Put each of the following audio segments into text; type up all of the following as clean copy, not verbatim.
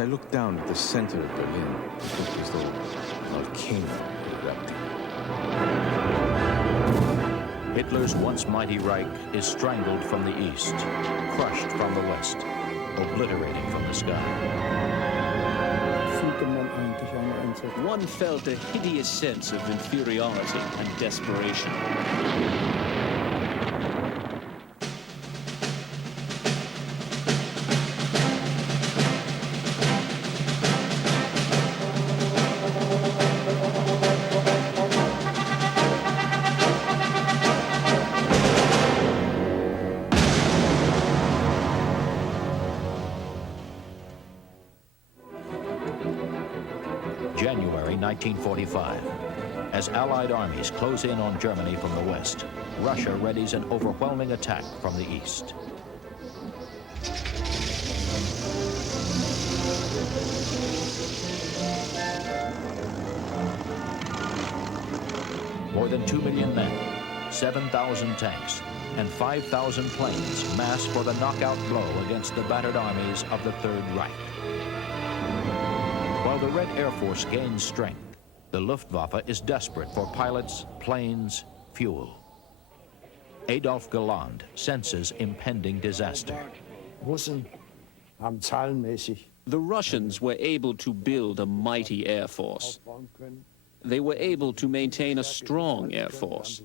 I looked down at the center of Berlin, it looked as though a volcano erupted. Hitler's once mighty Reich is strangled from the east, crushed from the west, obliterating from the sky. One felt a hideous sense of inferiority and desperation. January 1945. As Allied armies close in on Germany from the west, Russia readies an overwhelming attack from the east. More than 2 million men, 7,000 tanks, and 5,000 planes mass for the knockout blow against the battered armies of the Third Reich. While the Red Air Force gains strength, the Luftwaffe is desperate for pilots, planes, fuel. Adolf Galland senses impending disaster. The Russians were able to build a mighty air force. They were able to maintain a strong air force.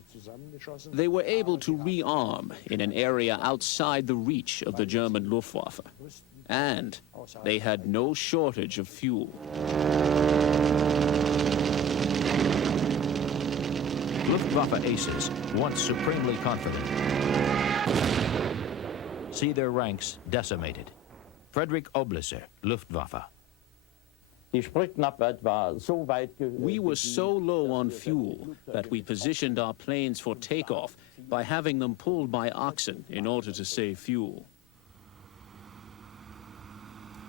They were able to rearm in an area outside the reach of the German Luftwaffe. And they had no shortage of fuel. Luftwaffe aces, once supremely confident, see their ranks decimated. Friedrich Oeblisser, Luftwaffe. We were so low on fuel that we positioned our planes for takeoff by having them pulled by oxen in order to save fuel.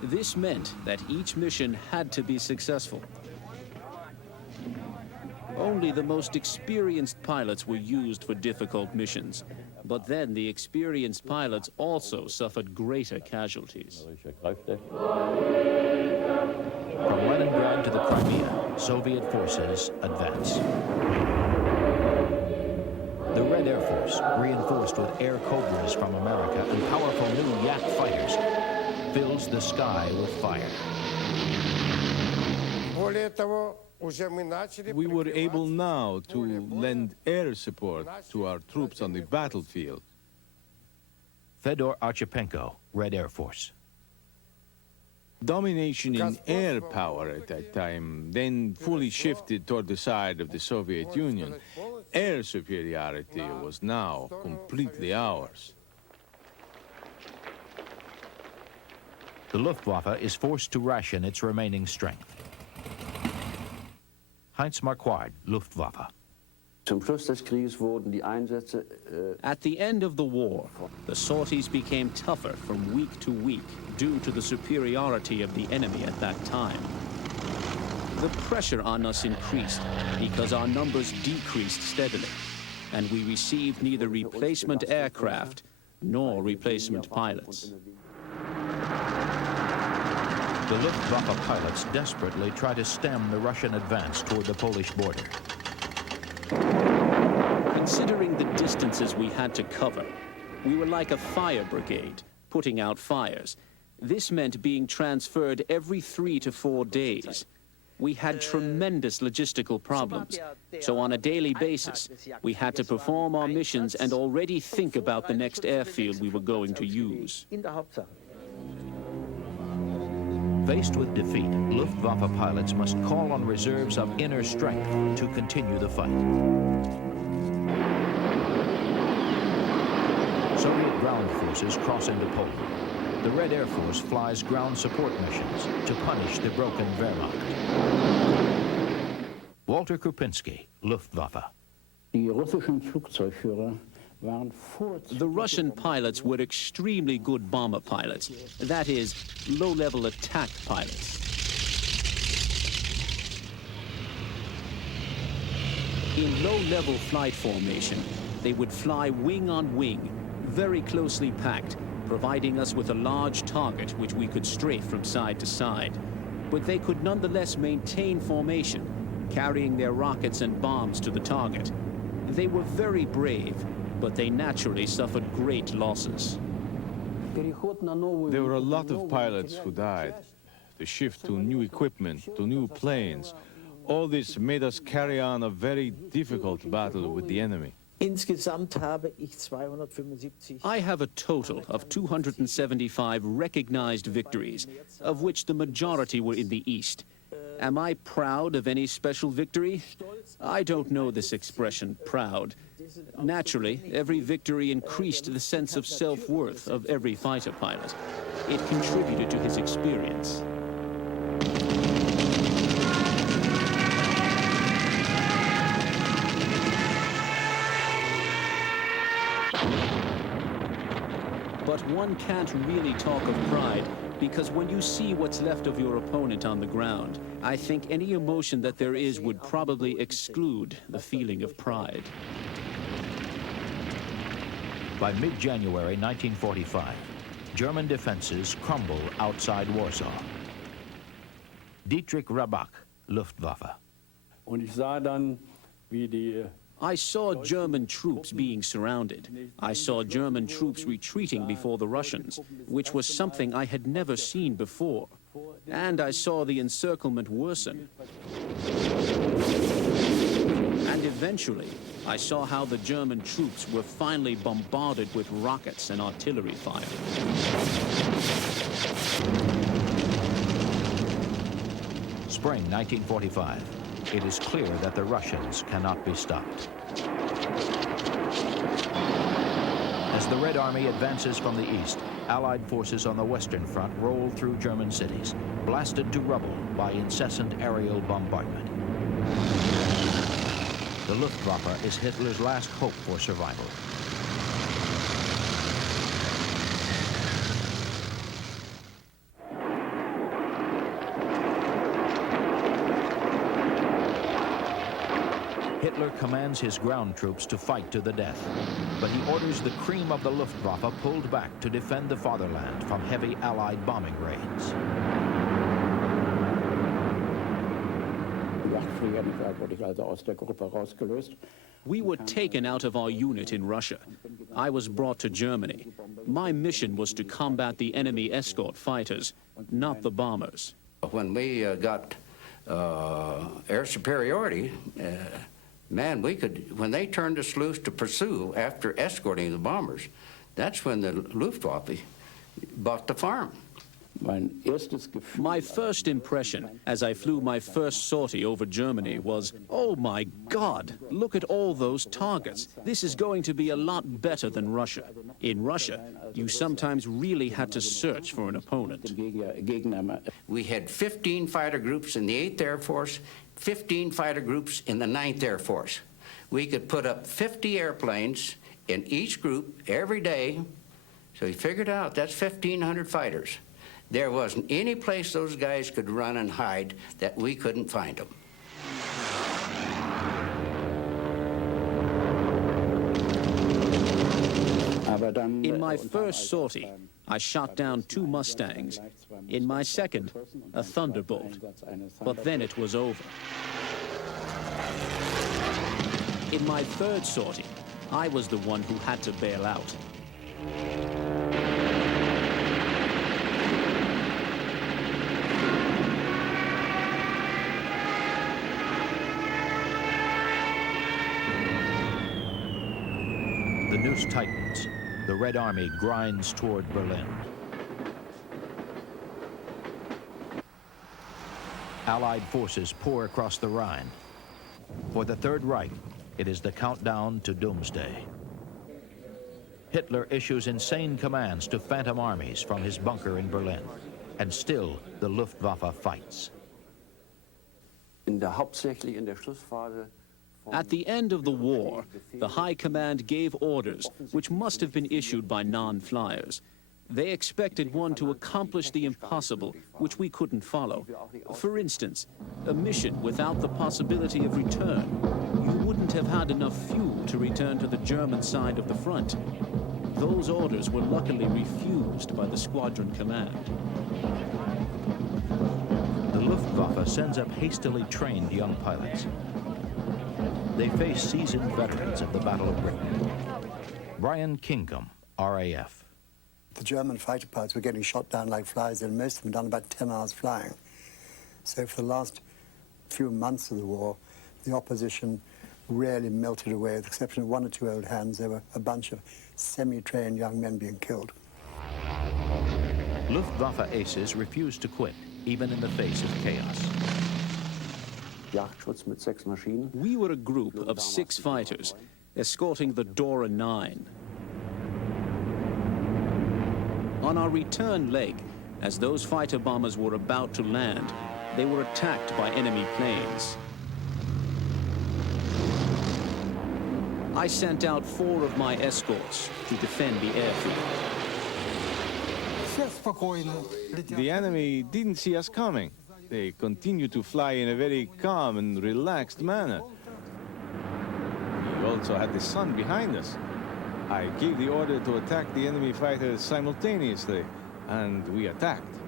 This meant that each mission had to be successful. Only the most experienced pilots were used for difficult missions, but then the experienced pilots also suffered greater casualties. From Leningrad to the Crimea, Soviet forces advance. The Red Air Force, reinforced with air Cobras from America and powerful new Yak fighters, fills the sky with fire. We were able now to lend air support to our troops on the battlefield. Fedor Archipenko, Red Air Force. Domination in air power at that time then fully shifted toward the side of the Soviet Union. Air superiority was now completely ours. The Luftwaffe is forced to ration its remaining strength. Heinz Marquardt, Luftwaffe. At the end of the war, the sorties became tougher from week to week due to the superiority of the enemy at that time. The pressure on us increased because our numbers decreased steadily, and we received neither replacement aircraft nor replacement pilots. The Luftwaffe pilots desperately try to stem the Russian advance toward the Polish border. Considering the distances we had to cover, we were like a fire brigade, putting out fires. This meant being transferred every 3 to 4 days. We had tremendous logistical problems, so on a daily basis, we had to perform our missions and already think about the next airfield we were going to use. Faced with defeat, Luftwaffe pilots must call on reserves of inner strength to continue the fight. Soviet ground forces cross into Poland. The Red Air Force flies ground support missions to punish the broken Wehrmacht. Walter Krupinski, Luftwaffe. The Russian pilots were extremely good bomber pilots, that is, low-level attack pilots. In low-level flight formation, they would fly wing on wing, very closely packed, providing us with a large target which we could strafe from side to side. But they could nonetheless maintain formation, carrying their rockets and bombs to the target. They were very brave, but they naturally suffered great losses. There were a lot of pilots who died. The shift to new equipment, to new planes, all this made us carry on a very difficult battle with the enemy. I have a total of 275 recognized victories, of which the majority were in the East. Am I proud of any special victory? I don't know this expression, proud. Naturally, every victory increased the sense of self-worth of every fighter pilot. It contributed to his experience. But one can't really talk of pride, because when you see what's left of your opponent on the ground, I think any emotion that there is would probably exclude the feeling of pride. By mid-January 1945, German defenses crumble outside Warsaw. Dietrich Rabach, Luftwaffe. Und ich sah dann, wie die I saw German troops being surrounded. I saw German troops retreating before the Russians, which was something I had never seen before. And I saw the encirclement worsen. And eventually, I saw how the German troops were finally bombarded with rockets and artillery fire. Spring 1945. It is clear that the Russians cannot be stopped. As the Red Army advances from the east, Allied forces on the Western Front roll through German cities, blasted to rubble by incessant aerial bombardment. The Luftwaffe is Hitler's last hope for survival. Hitler commands his ground troops to fight to the death, but he orders the cream of the Luftwaffe pulled back to defend the fatherland from heavy Allied bombing raids. We were taken out of our unit in Russia. I was brought to Germany. My mission was to combat the enemy escort fighters, not the bombers. When we got air superiority, man, we could, when they turned us loose to pursue after escorting the bombers, that's when the Luftwaffe bought the farm. My first impression as I flew my first sortie over Germany was, oh my God, look at all those targets. This is going to be a lot better than Russia. In Russia, you sometimes really had to search for an opponent. We had 15 fighter groups in the 8th Air Force, 15 fighter groups in the 9th Air Force. We could put up 50 airplanes in each group every day. So he figured out that's 1,500 fighters. There wasn't any place those guys could run and hide that we couldn't find them. In my first sortie, I shot down 2 Mustangs. In my second, a Thunderbolt. But then it was over. In my third sortie, I was the one who had to bail out. The noose tightens. The Red Army grinds toward Berlin. Allied forces pour across the Rhine. For the Third Reich, it is the countdown to doomsday. Hitler issues insane commands to phantom armies from his bunker in Berlin. And still, the Luftwaffe fights. At the end of the war, the High Command gave orders which must have been issued by non-flyers. They expected one to accomplish the impossible, which we couldn't follow. For instance, a mission without the possibility of return. You wouldn't have had enough fuel to return to the German side of the front. Those orders were luckily refused by the squadron command. The Luftwaffe sends up hastily trained young pilots. They face seasoned veterans of the Battle of Britain. Brian Kingham, RAF. The German fighter pilots were getting shot down like flies, and most of them done about 10 hours flying. So for the last few months of the war, the opposition really melted away, with the exception of one or two old hands. There were a bunch of semi-trained young men being killed. Luftwaffe aces refused to quit, even in the face of chaos. We were a group of 6 fighters escorting the Dora 9. On our return leg, as those fighter bombers were about to land, they were attacked by enemy planes. I sent out 4 of my escorts to defend the airfield. The enemy didn't see us coming. They continued to fly in a very calm and relaxed manner. We also had the sun behind us. I gave the order to attack the enemy fighters simultaneously, and we attacked. 2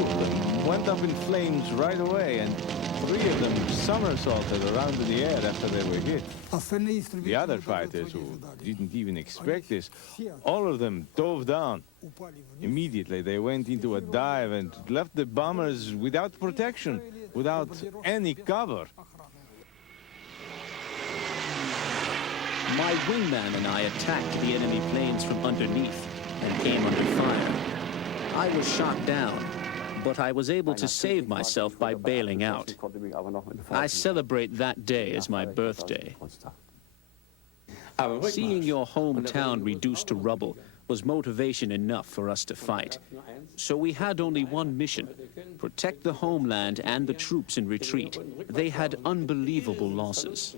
of them went up in flames right away, and 3 of them somersaulted around in the air after they were hit. The other fighters, who didn't even expect this, all of them dove down. Immediately they went into a dive and left the bombers without protection, without any cover. My wingman and I attacked the enemy planes from underneath and came under fire. I was shot down, but I was able to save myself by bailing out. I celebrate that day as my birthday. Seeing your hometown reduced to rubble was motivation enough for us to fight. So we had only one mission: protect the homeland and the troops in retreat. They had unbelievable losses.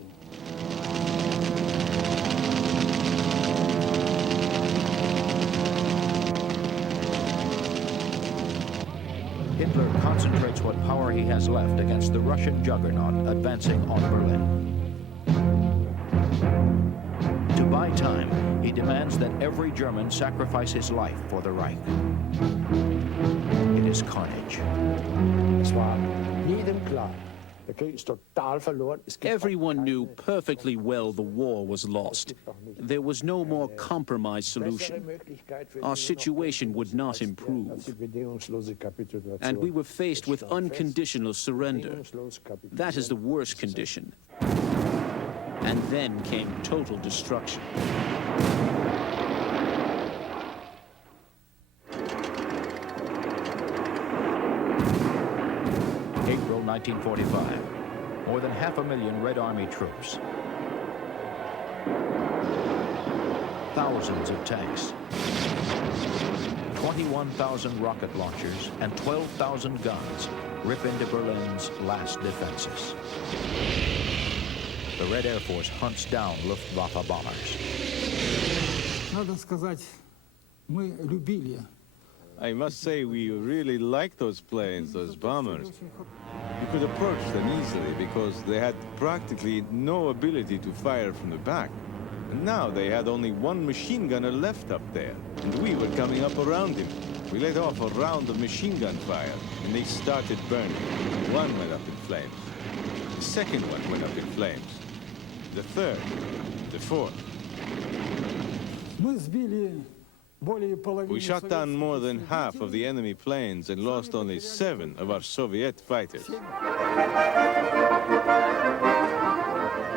Hitler concentrates what power he has left against the Russian juggernaut advancing on Berlin. To buy time, he demands that every German sacrifice his life for the Reich. It is carnage. Everyone knew perfectly well the war was lost. There was no more compromise solution. Our situation would not improve. And we were faced with unconditional surrender. That is the worst condition. And then came total destruction. April 1945. More than 500,000 Red Army troops. Thousands of tanks. 21,000 rocket launchers and 12,000 guns rip into Berlin's last defenses. The Red Air Force hunts down Luftwaffe bombers. I must say, we really liked those planes, those bombers. We could approach them easily because they had practically no ability to fire from the back. And now they had only one machine gunner left up there, and we were coming up around him. We let off a round of machine gun fire, and they started burning. One went up in flames. The second one went up in flames. The third, the fourth. We shot down more than half of the enemy planes and lost only 7 of our Soviet fighters.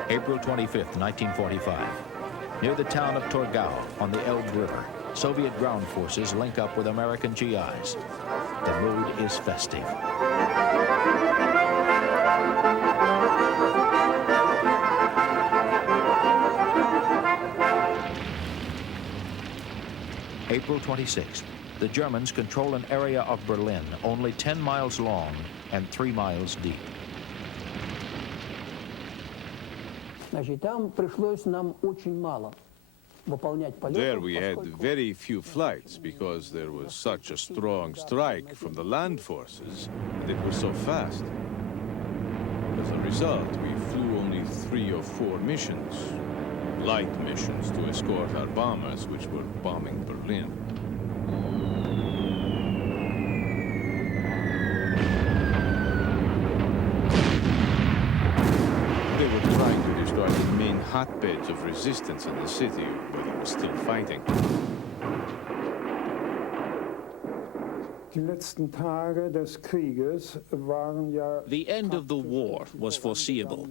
April 25th, 1945. Near the town of Torgau on the Elbe River, Soviet ground forces link up with American GIs. The mood is festive. April 26th. The Germans control an area of Berlin only 10 miles long and 3 miles deep. There we had very few flights because there was such a strong strike from the land forces, and it was so fast. As a result, we flew only 3 or of 4 missions. Light missions to escort our bombers, which were bombing Berlin. They were trying to destroy the main hotbeds of resistance in the city, where they were still fighting. The end of the war was foreseeable,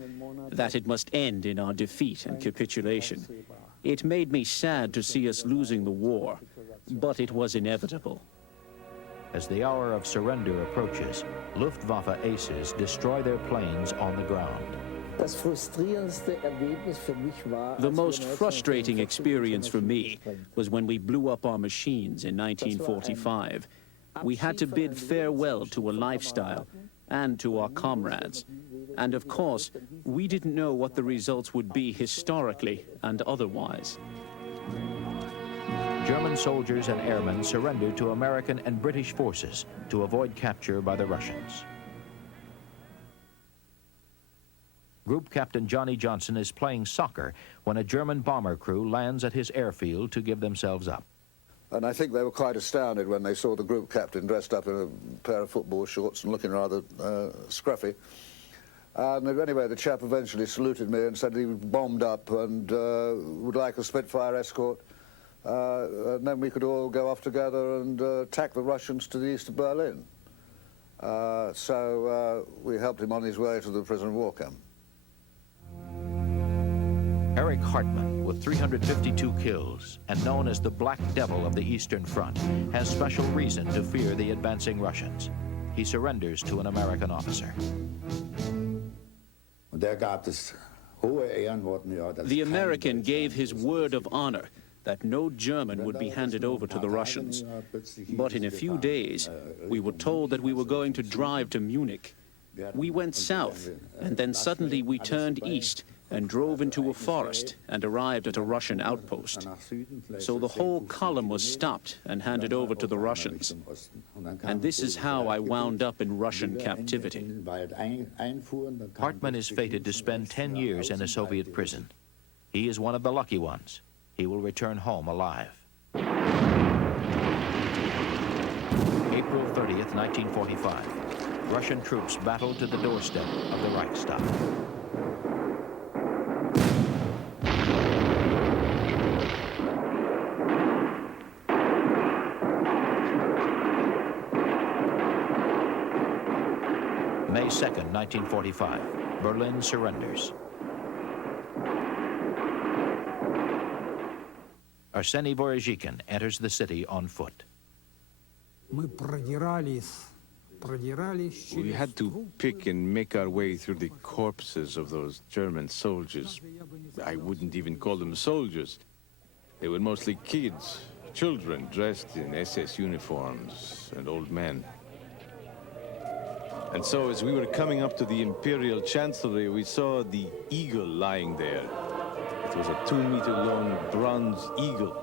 that it must end in our defeat and capitulation. It made me sad to see us losing the war, but it was inevitable. As the hour of surrender approaches, Luftwaffe aces destroy their planes on the ground. The most frustrating experience for me was when we blew up our machines in 1945. We had to bid farewell to a lifestyle and to our comrades. And of course, we didn't know what the results would be historically and otherwise. German soldiers and airmen surrendered to American and British forces to avoid capture by the Russians. Group Captain Johnny Johnson is playing soccer when a German bomber crew lands at his airfield to give themselves up. And I think they were quite astounded when they saw the group captain dressed up in a pair of football shorts and looking rather scruffy. And anyway, the chap eventually saluted me and said he was bombed up and would like a Spitfire escort. And then we could all go off together and attack the Russians to the east of Berlin. So we helped him on his way to the prisoner of war camp. Erich Hartmann, with 352 kills and known as the Black Devil of the Eastern Front, has special reason to fear the advancing Russians. He surrenders to an American officer. The American gave his word of honor that no German would be handed over to the Russians. But in a few days, we were told that we were going to drive to Munich. We went south, and then suddenly we turned east and drove into a forest and arrived at a Russian outpost. So the whole column was stopped and handed over to the Russians. And this is how I wound up in Russian captivity. Hartmann is fated to spend 10 years in a Soviet prison. He is one of the lucky ones. He will return home alive. April 30th, 1945. Russian troops battled to the doorstep of the Reichstag. May 2nd, 1945. Berlin surrenders. Arseny Vorozhikin enters the city on foot. We had to pick and make our way through the corpses of those German soldiers. I wouldn't even call them soldiers. They were mostly kids, children dressed in SS uniforms, and old men. And so as we were coming up to the Imperial Chancellery, we saw the eagle lying there. It was a 2-meter-long bronze eagle.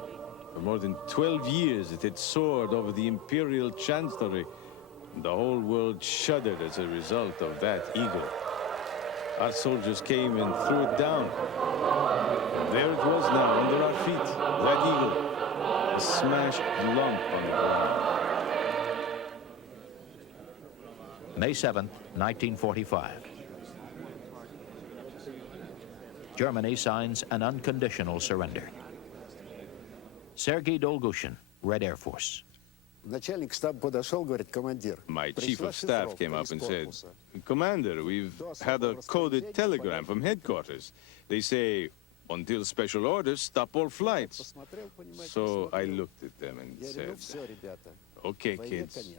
For more than 12 years, it had soared over the Imperial Chancellery. The whole world shuddered as a result of that eagle. Our soldiers came and threw it down. There it was now, under our feet, that eagle, a smashed lump on the ground. May 7th, 1945. Germany signs an unconditional surrender. Sergei Dolgushin, Red Air Force. My chief of staff came up and said, "Commander, we've had a coded telegram from headquarters. They say, until special orders, stop all flights." So I looked at them and said, "Okay, kids,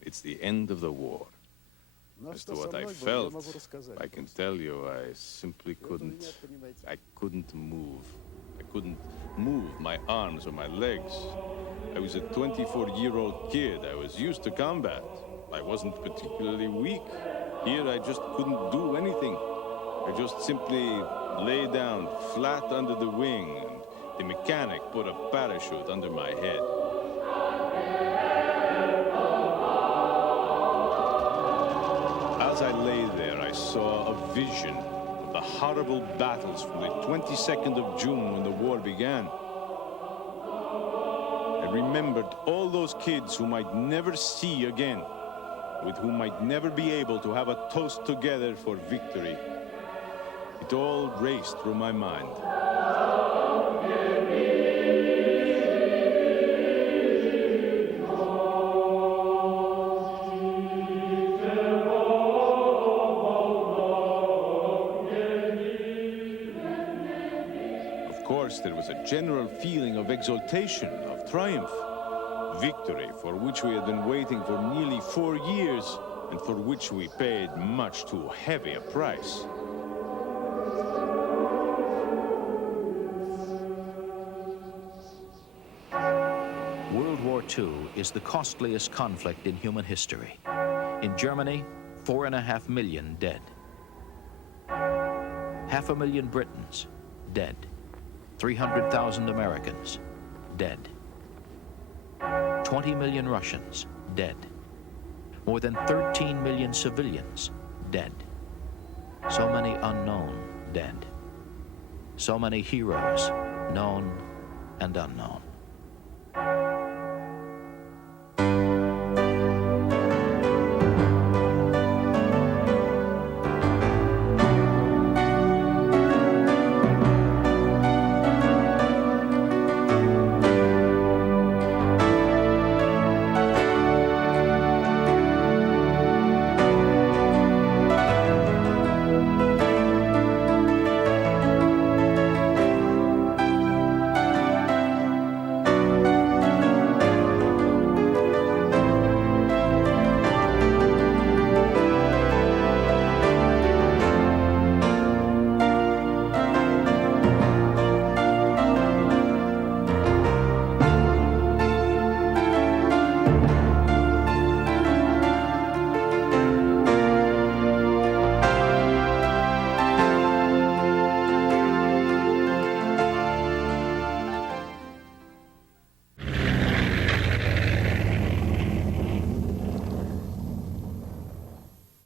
it's the end of the war." As to what I felt, I can tell you, I simply couldn't move. I couldn't move my arms or my legs. I was a 24-year-old kid. I was used to combat. I wasn't particularly weak. Here, I just couldn't do anything. I just simply lay down flat under the wing, and the mechanic put a parachute under my head. As I lay there, I saw a vision of the horrible battles from the 22nd of June when the war began. I remembered all those kids whom I'd never see again, with whom I'd never be able to have a toast together for victory. It all raced through my mind. Of course, there was a general feeling of exultation, of triumph. Victory for which we had been waiting for nearly 4 years and for which we paid much too heavy a price. World War II is the costliest conflict in human history. In Germany, 4.5 million dead. 500,000 Britons dead. 300,000 Americans dead. 20 million Russians dead. More than 13 million civilians dead. So many unknown dead. So many heroes, known and unknown.